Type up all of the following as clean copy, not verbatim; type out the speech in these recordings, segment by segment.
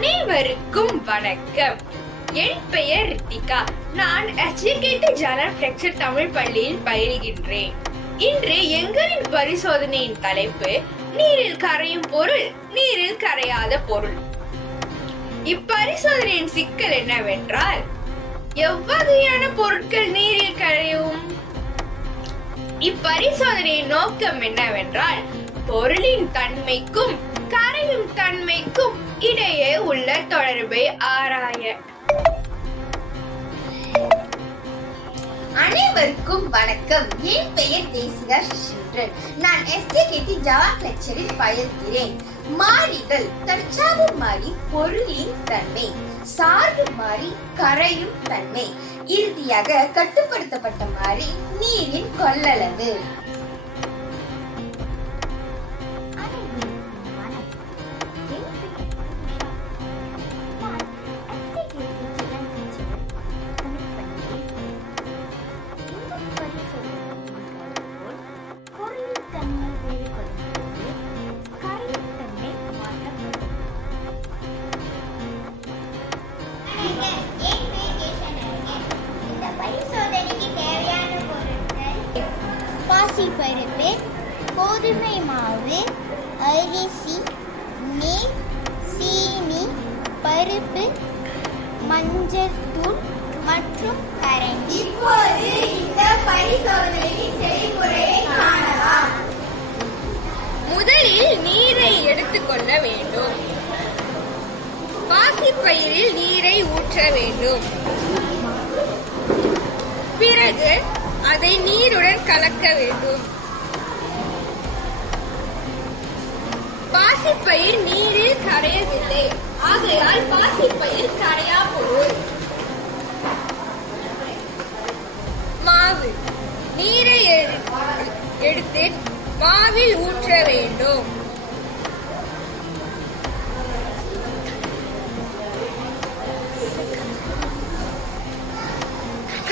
அனைவருக்கும் வணக்கம். என் பெயர் ரித்திகா. நான் எஜுகேட்டட் ஜெனரல் ஃபிளெக்சர் தமிழ் பள்ளியில் பயில்கின்றேன். இன்று எங்களின் பரிசோதனையின் தலைப்பு நீரில் கரையும் பொருள், நீரில் கரையாத பொருள். இப்பரிசோதனையின் சிக்கல் என்னவென்றால், எவ்வகையான பொருட்கள் நீரில் கரையும்? இப்பரிசோதனையின் நோக்கம் என்னவென்றால், பொருளின் தன்மைக்கும் கரையும் தன்மைக்கும் இடையே உள்ள தொடர்பை ஆராய. அனைவருக்கும் வணக்கம். என் பெயர் தேசிகா சசிந்திரன். நான் எஸ்டிகேடி ஜாவா ஃபிளெக்சரில் பயில்கிறேன். மாறிகள்: தற்சார்பு மாறி பொருளின் தன்மை, சார்பு மாறி கரையும் தன்மை, இறுதியாக கட்டுப்படுத்தப்பட்ட மாறி நீரின் கொள்ளளவு. பாசிப்பருப்பு, கோதுமை மாவு, அரிசி, நெய், சீனி, பருப்பு, மஞ்சள் தூள் மற்றும் கரண்டி. இப்போது இந்த பரிசோதனையின் செய்முறையை காணலாம். முதலில் நீரை எடுத்துக்கொள்ள வேண்டும். பாசிப்பயிரில் நீரை ஊற்ற வேண்டும். பிறகு அதை நீருடன் கலக்க வேண்டும். பாசிப்பயிர் நீரில் கரையவில்லை, ஆகையால் பாசிப்பயிர் கரையா பொருள். மாவு: நீரை எடுத்து மாவில் ஊற்ற வேண்டும்.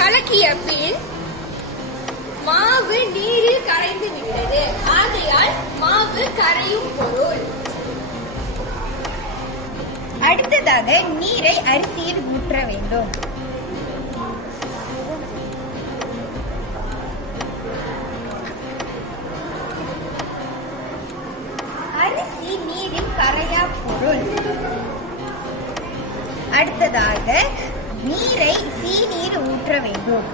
கலக்கிய பின் மாவு நீரில் கரைந்து விட்டது, ஆகையால் மாவு கரையும் பொருள். அடுத்ததாக நீரை அரிசியில் ஊற்ற வேண்டும். அரிசி நீரில் கரையா பொருள். அடுத்ததாக நீரை சீனியில் ஊற்ற வேண்டும்.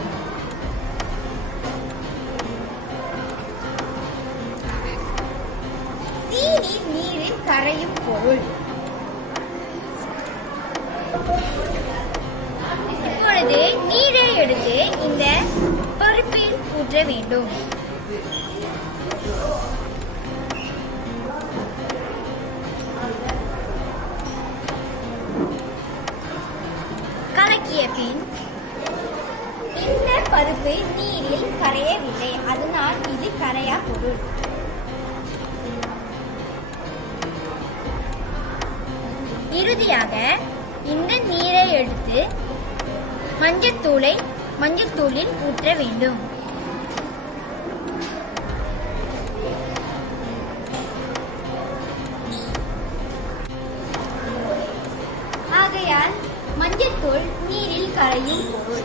சீனி நீரில் கரையும் பொருள். இப்பொழுது நீரை எடுத்து இந்த பருப்பில் ஊற்ற வேண்டும். கலக்கிய பின் இந்த பருப்பு நீரில் கரையவில்லை, அதனால் இது கரையா பொருள். இறுதியாக இந்த நீரை எடுத்து மஞ்சத்தூளில் ஊற்ற வேண்டும். ஆகையால் மஞ்சத்தூள் நீரில் கரையும் பொருள்.